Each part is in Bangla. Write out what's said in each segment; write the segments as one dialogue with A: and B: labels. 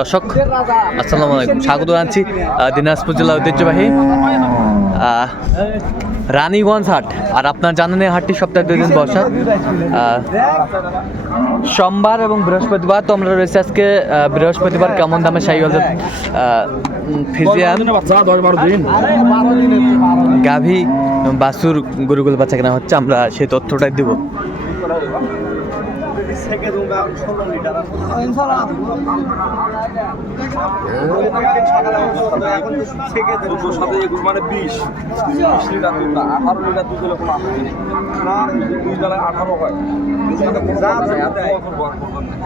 A: দর্শক আসসালামু আলাইকুম। স্বাগত জানাচ্ছি দিনাজপুর জেলা ঐতিহ্যবাহী রানীগঞ্জ হাট। আর আপনার জানেন এই হাটটি সপ্তাহে দুই দিন বসা। সোমবার এবং বৃহস্পতিবার তো আমরা রয়েছে আজকে বৃহস্পতিবার কেমন দামে সাই হলে ফিজিয়ান গাভী বাসুর গরুগুলো বাচ্চা কেনা হচ্ছে আমরা সেই তথ্যটাই দিব।
B: দুটোর সাথে একুশ মানে বিশ। বিশ লিটার দুধ আঠারো লিটার দুধ হলে কোনো আপত্তি নেই। দুই বেলায় আঠারো হয়। এখন বর করবেন না।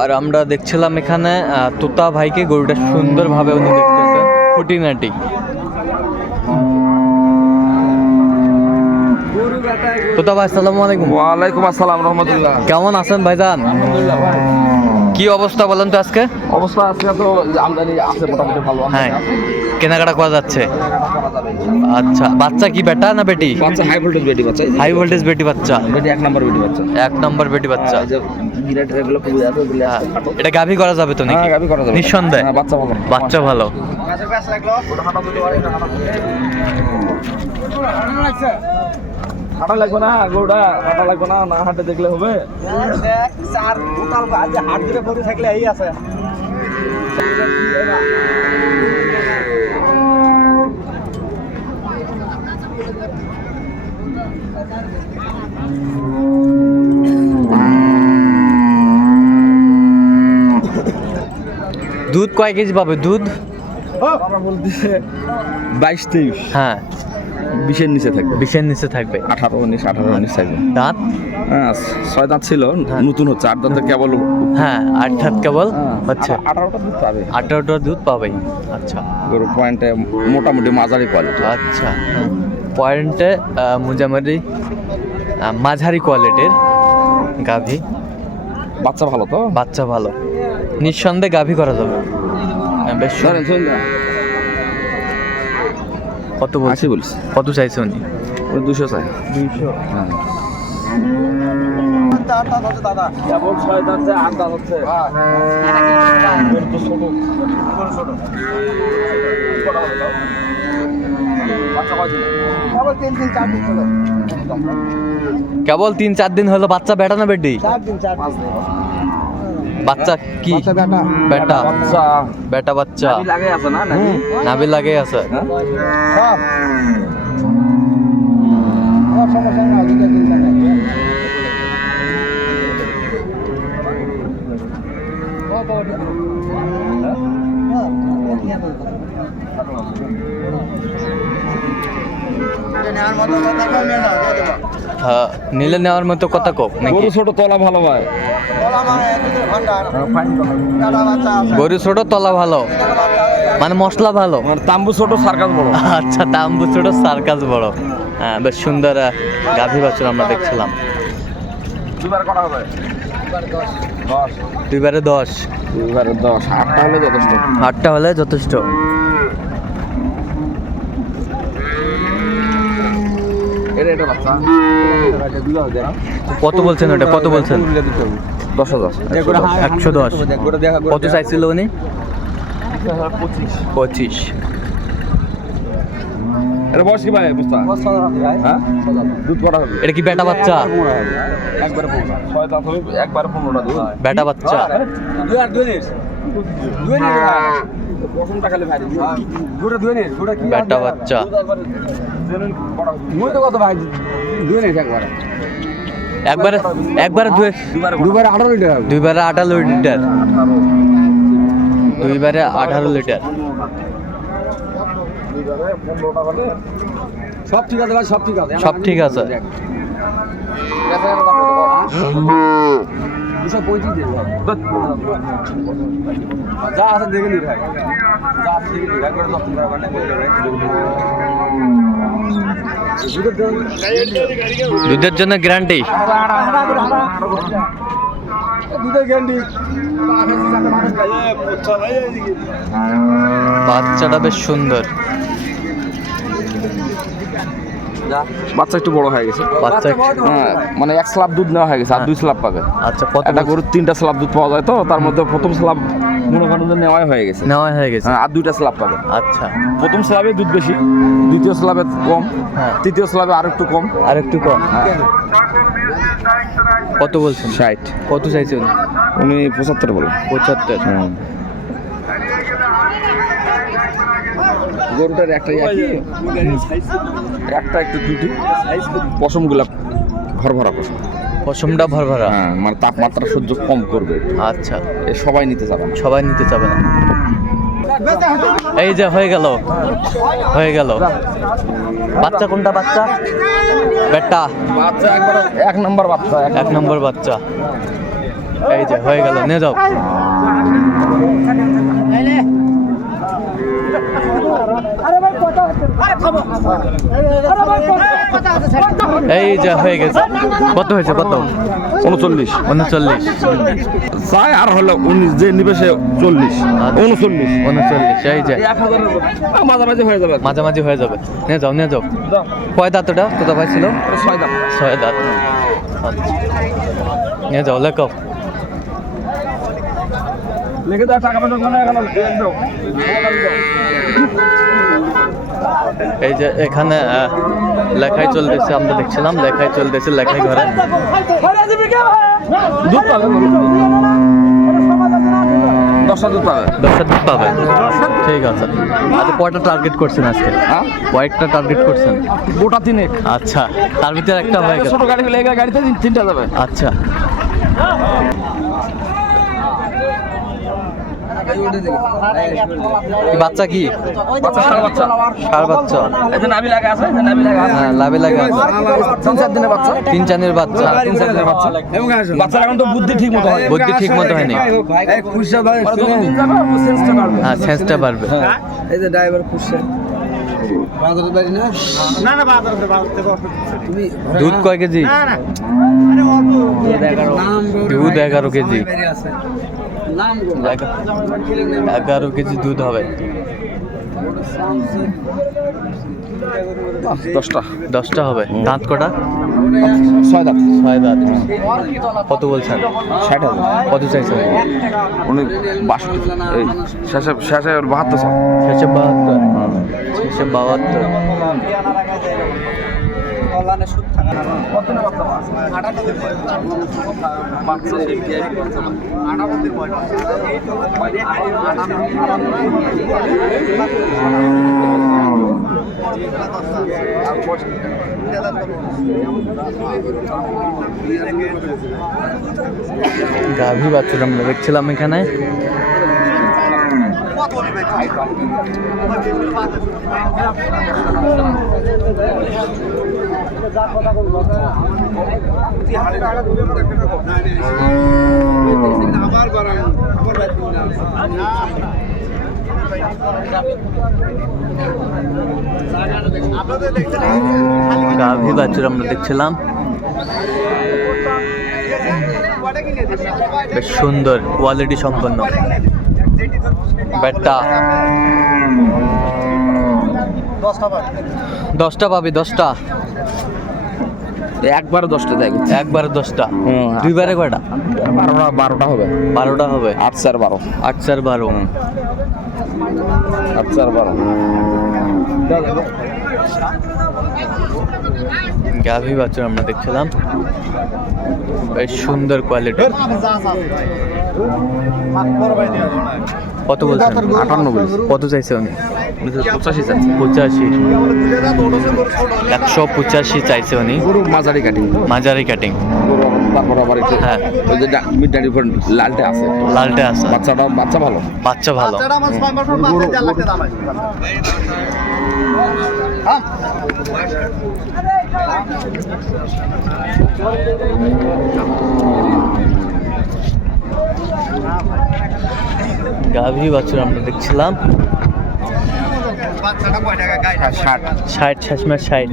A: আর আমরা দেখছিলাম এখানে তোতা ভাইকে গরুটা সুন্দরভাবে উনি দেখতেছেন খুঁটিনাটি। তোতা ভাই আসসালামু আলাইকুম।
B: ওয়ালাইকুম আসসালাম রহমতুল্লাহ।
A: কেমন আছেন ভাইজান? কি অবস্থা বলেন তো আজকে?
B: অবস্থা আজকে তো আমদানি আছে মোটামুটি ভালো
A: হ্যাঁ কেনাকাটা করা যাচ্ছে। আচ্ছা বাচ্চা কি বেটা না বেটি?
B: বাচ্চা হাই ভোল্টেজ বেটি বাচ্চা
A: হাই ভোল্টেজ বেটি বাচ্চা।
B: বেটি এক নম্বর বেটি বাচ্চা।
A: এক নম্বর বেটি বাচ্চা। হ্যাঁ,
B: খাটো।
A: এটা গাভী করা যাবে তো নাকি?
B: হ্যাঁ, গাভী করা যাবে।
A: নিঃসন্দেহে।
B: হ্যাঁ, বাচ্চা ভালো।
A: বাচ্চা ভালো।
B: হাঁটা লাগবে না গরুটা হাঁটা লাগবে না না হাঁটে দেখলে হবে।
A: দুধ কয় কেজি পাবে? দুধ?
B: বাইশ তেইশ।
A: হ্যাঁ।
B: বিশের নিচে থাকবে।
A: বিশের নিচে থাকবে।
B: আঠারো উনিশ আঠারো উনিশ থাকবে।
A: দাঁত?
B: হ্যাঁ ছয় দাঁত ছিল
A: হ্যাঁ।
B: নতুন হচ্ছে আট দাঁতের কেবল
A: হ্যাঁ আট হাত কেবল
B: হ্যাঁ,
A: হচ্ছে।
B: আঠারোটা দুধ পাবে।
A: আঠারোটার দুধ পাবেই। আচ্ছা।
B: গরু পয়েন্টে মোটামুটি মাঝারি কোয়ালিটি
A: আচ্ছা। পয়েন্টে মোজামারি মাঝারি কোয়ালিটির গাভী।
B: বাচ্চা ভালো তো?
A: বাচ্চা ভালো। নিঃসন্দেহে গাভী করা যাবে। হ্যাঁ, বেশ
B: ধরেন।
A: কত বলছি?
B: বলছি
A: কত চাইছে উনি?
B: ওই দুশো চাই। হ্যাঁ। কেবল
A: তিন চার দিন হলো। বাচ্চা বেটা না বেটি বাচ্চা কি? বেটা।
B: বাচ্চা।
A: বেটা বাচ্চা।
B: নাভি লাগাই আছে না? নাভি?
A: নাভি লাগে আছে।
B: হ্যাঁ?
A: হ্যাঁ? নিলে নেওয়ার মতো কথা কো নাকি?
B: গরু ছোট তলা ভালো ভাই
A: গরু ছোট তলা ভালো। মানে মশলা ভালো।
B: মানে তাম্বু ছোট সার্কাস বড়।
A: আচ্ছা তাম্বু ছোট সার্কাস বড়। হ্যাঁ বেশ সুন্দর গাভী বাছুর আমরা দেখছিলাম।
B: দুবার করা হবে?
A: দুইবারে দশ।
B: দুবারে দশ আটটা হলে যথেষ্ট।
A: আটটা হলে যথেষ্ট।
B: এটা এটা বাচ্চা।
A: কত বলছেন ওটা? কত বলছেন?
B: দশ হাজার।
A: একশো দশ। কত চাইছিল উনি?
B: পঁচিশ। এটা বয়স কি ভাই বুঝতা? হ্যাঁ? দুধ কটা হবে?
A: এটা কি বেটা বাচ্চা?
B: একবারে পনেরো ছয় দাঁত হবে একবারে পনেরোটা দুধ।
A: বেটা বাচ্চা? বেটা
B: কত ভাই দুই নেই একবারে।
A: একবারে একবারে দুই
B: দুবারে আঠারো লিটার
A: দুইবারে আঠারো লিটার। দুইবারে আঠারো লিটার।
B: সব ঠিক আছে ভাই সব ঠিক আছে।
A: সব ঠিক আছে।
B: দুশো পঁয়ত্রিশ দিন যা আছে দেখে নি ভাই। যা আছে দেখে নি ভাই। করে দশ টাকা বাটা করে দেবে
A: দুধের জন্য গ্যারান্টি বাচ্চাটা বেশ সুন্দর।
B: বাচ্চা একটু বড় হয়ে গেছে।
A: বাচ্চা
B: হ্যাঁ মানে এক স্লাব দুধ নেওয়া হয়ে গেছে আর দুই স্লাব পাবে।
A: আচ্ছা কত
B: একটা গরুর তিনটা স্লাব দুধ পাওয়া যায় তো তার মধ্যে প্রথম স্লাব মনে করেন নেওয়াই হয়ে গেছে।
A: নেওয়া হয়ে গেছে।
B: হ্যাঁ আর দুইটা স্লাব পাবে।
A: আচ্ছা।
B: প্রথম স্লাবে দুধ বেশি দ্বিতীয় স্লাবে কম
A: হ্যাঁ।
B: তৃতীয় স্লাবে আর একটু কম।
A: আর একটু কম।
B: হ্যাঁ।
A: কত বলছেন?
B: ষাট।
A: কত চাইছেন?
B: উনি পঁচাত্তর বলে।
A: পঁচাত্তর।
B: গরুটার একটা একই। একটা একটু দুটি। পশমগুলা ভর ভরা পশম।
A: পশমটা ভরভরা?
B: হ্যাঁ মানে তাপমাত্রা সহ্য কম করবে।
A: আচ্ছা।
B: এ সবাই নিতে যাবে না।
A: সবাই নিতে চাবে না। এই যে হয়ে গেল। হয়ে গেল। বাচ্চা কোনটা বাচ্চা? বেটা।
B: বাচ্চা একবার এক নম্বর বাচ্চা এক
A: এক নম্বর। বাচ্চা। এই যে হয়ে গেল। নিয়ে যাও। এই যে হয়ে গেছে। কত হয়েছে? কত?
B: উনচল্লিশ।
A: উনচল্লিশ।
B: চাই আর হলো উনিশ যে নিবে সে চল্লিশ। উনচল্লিশ।
A: উনচল্লিশ এই যে।
B: মাঝামাঝি হয়ে যাবে।
A: মাঝামাঝি হয়ে যাবে। নিয়ে যাও নিয়ে যাও। কয় দাঁত ওটা? তোতা ভাই ছিল?
B: ছয় দাম
A: ছয় দাঁত। আচ্ছা। নিয়ে যাও লেখো।
B: লিখে দাও টাকা পয়সা এখন দাও
A: এই যে এখানে লেখাই চলতেছে আমরা দেখছিলাম লেখাই চলতেছে লেখাই ঘরে।
B: দুধ পাবে দশটা দুধ পাবে
A: দশটা দুধ পাবে ঠিক আছে। আচ্ছা কয়টা টার্গেট করছেন আজকে?
B: হ্যাঁ?
A: কয়েকটা টার্গেট করছেন?
B: গোটা তিনেক।
A: আচ্ছা তার ভিতরে একটা হয়ে গেল।
B: ছোট গাড়ি গাড়িতে তিন- তিনটা যাবে।
A: আচ্ছা। বাচ্চা কি?
B: বাচ্চা বাচ্চা।
A: বাচ্চা।
B: লাগা আছে লাগা আছে।
A: হ্যাঁ লাভে লাগে আছে।
B: তিন চার দিনের বাচ্চা।
A: তিন বাচ্চা।
B: চার দিনের বাচ্চা। বাচ্চার এখন তো বুদ্ধি ঠিক মতো হয়
A: বুদ্ধি ঠিক মতো হয়নি।
B: সেন্সটা বাড়বে।
A: হ্যাঁ সেন্সটা বাড়বে।
C: এই যে ড্রাইভার খুঁজছে বাজারের বাড়ি না?
D: না না বাজার হতে বাজার থেকে অসুখ
C: তুমি
A: দুধ কয় কেজি?
D: না না
A: দুধ এগারো। কেজি।
C: বাড়ি আছে। নাম
A: এগারো কেজি দুধ হবে।
B: দশটা
A: দশটা হবে। দাঁত কটা?
B: ছয় দাঁত
A: ছয় দাঁত। কত বলছেন?
B: ষাট হাজার।
A: কত চাইছেন?
B: উনি বাষট্টি। এই শেষে শেষে বাহাত্তর।
A: শেষে বাহাত্তর। শেষে বাহাত্তর।
C: কল্যাণে সুদ
A: গাভী বাচ্চাটা আমরা দেখছিলাম এখানে। গাভী বাচ্চাটা আমরা দেখছিলাম। বেশ সুন্দর কোয়ালিটি সম্পন্ন। ব্যাটটা দশটা পাবি। দশটা
B: একবারে দশটা দেয়
A: একবারে দশটা।
B: হুম।
A: দুইবারে কয়টা?
B: বারোটা বারোটা হবে।
A: বারোটা হবে।
B: আট চার বারো।
A: আট চার বারো।
B: আট চার বারো
A: গাভী বাচ্চা আমরা দেখছিলাম। বেশ সুন্দর কোয়ালিটি কত বলছেন?
B: আটান্ন বলেছে
A: কত চাইছে উনি?
B: পঁচাশি চাইছে
A: পঁচাশি। একশো পঁচাশি চাইছে উনি।
B: মাঝারি কাটিং
A: মাঝারি কাটিং
B: তারপর আবার একটু
A: হ্যাঁ।
B: ওই যে মিড ডাড়ি উপর লালটে আছে।
A: লালটে আছে।
B: বাচ্চাটা বাচ্চা ভালো?
A: বাচ্চা ভালো। গাভী বাছুর আমরা দেখছিলাম।
B: ষাট।
A: ষাট শেষমেশ ষাট।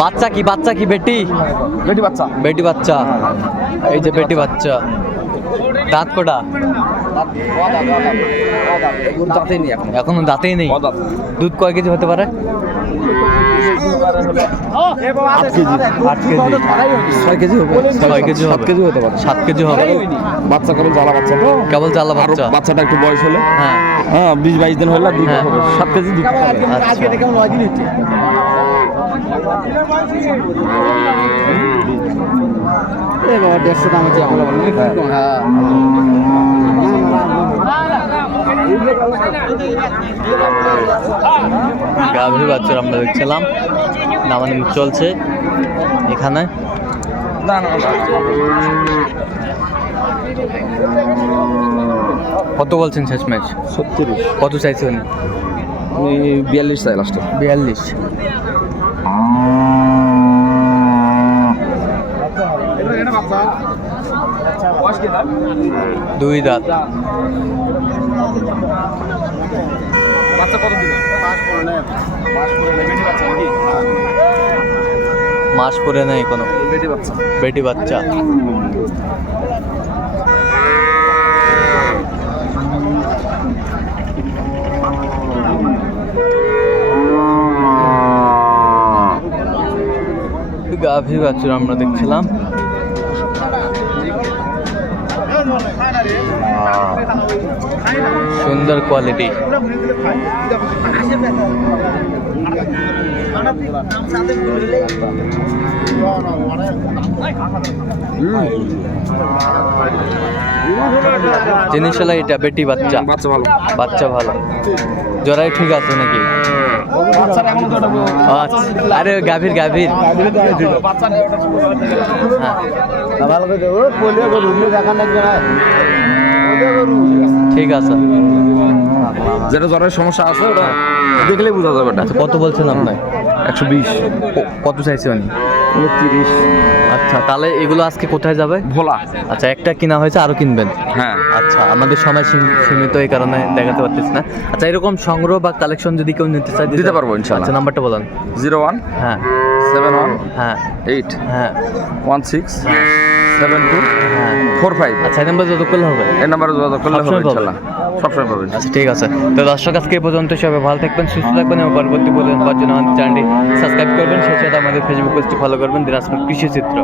A: বাচ্চা কি বাচ্চা কি বেটি?
B: বেটি বাচ্চা।
A: বেটি বাচ্চা। এই যে বেটি বাচ্চা। দাঁত কোটা?
B: দাঁতেই এখন
A: এখনও দাঁতেই নেই। দুধ কয় কেজি হতে পারে? আট কেজি।
B: ছয় কেজি হবে।
A: ছয় কেজি
B: সাত কেজি হতে পারে।
A: সাত কেজি হবে।
B: বাচ্চা কেবল জ্বালা বাচ্চা। তো
A: কেবল জ্বালা বাচ্চা।
B: বাচ্চাটা একটু বয়স হলে।
A: হ্যাঁ।
B: হ্যাঁ বিশ বাইশ দিন হলে দুধ
A: হ্যাঁ।
B: হবে। সাত কেজি দুধ।
A: আচ্ছা।
C: দেড়শো দাম আছে। হ্যাঁ।
A: গাভীর বাচ্চার আমরা দেখছিলাম। নামানি চলছে এখানে। কত বলছেন শেষ ম্যাচ?
B: ছত্রিশ।
A: কত চাইছেন?
B: বিয়াল্লিশ চাই লাস্টে
A: বিয়াল্লিশ। দুই দাঁত।
B: বাচ্চা কত দিন
A: মাস পরে নেই কোনো।
B: বেটি বাচ্চা।
A: বেটি বাচ্চা। গাভী বাছুর আমরা দেখছিলাম। সুন্দর কোয়ালিটি জিনিস হলো এটা বেটি বাচ্চা।
B: বাচ্চা ভালো।
A: বাচ্চা ভালো। জোড়াই ঠিক আছে নাকি? আচ্ছা। আরে গাভীর গাভীর। হ্যাঁ। ঠিক আছে।
B: যেটা জ্বরের সমস্যা আছে ওটা দেখলেই বোঝা যাবে
A: আচ্ছা কত বলছেন আপনার
B: একশো বিশ।
A: কত উনি?
B: তিরিশ
A: আচ্ছা তাহলে এগুলো আজকে কোথায় যাবে?
B: ভোলা।
A: আচ্ছা একটা কিনা হয়েছে আরও কিনবেন।
B: হ্যাঁ।
A: আচ্ছা আমাদের সময় সীম- সীমিত এই কারণে দেখাতে পারতেছি না। আচ্ছা এরকম সংগ্রহ বা কালেকশন যদি কেউ নিতে চায়
B: দিতে পারব ইনশাআল্লাহ।
A: আচ্ছা নাম্বারটা বলেন।
B: জিরো ওয়ান
A: হ্যাঁ।
B: সেভেন ওয়ান
A: হ্যাঁ।
B: এইট
A: হ্যাঁ।
B: One six seven two four five
A: আচ্ছা এই নাম্বার যত করলে হবে?
B: এই নাম্বারে যোগাযোগ করলে হবে ইনশাল্লাহ। সবসময় পাবেন।
A: আচ্ছা ঠিক আছে। তো দর্শক আজকে এই পর্যন্ত সবাই ভালো থাকবেন সুস্থ থাকবেন এবং পরবর্তী পাওয়ার জন্য আমাদের চ্যানেলটি সাবস্ক্রাইব করবেন। সেই সাথে আমাদের ফেসবুক পেজটি ফলো করবেন দিনাজপুর কৃষি চিত্র।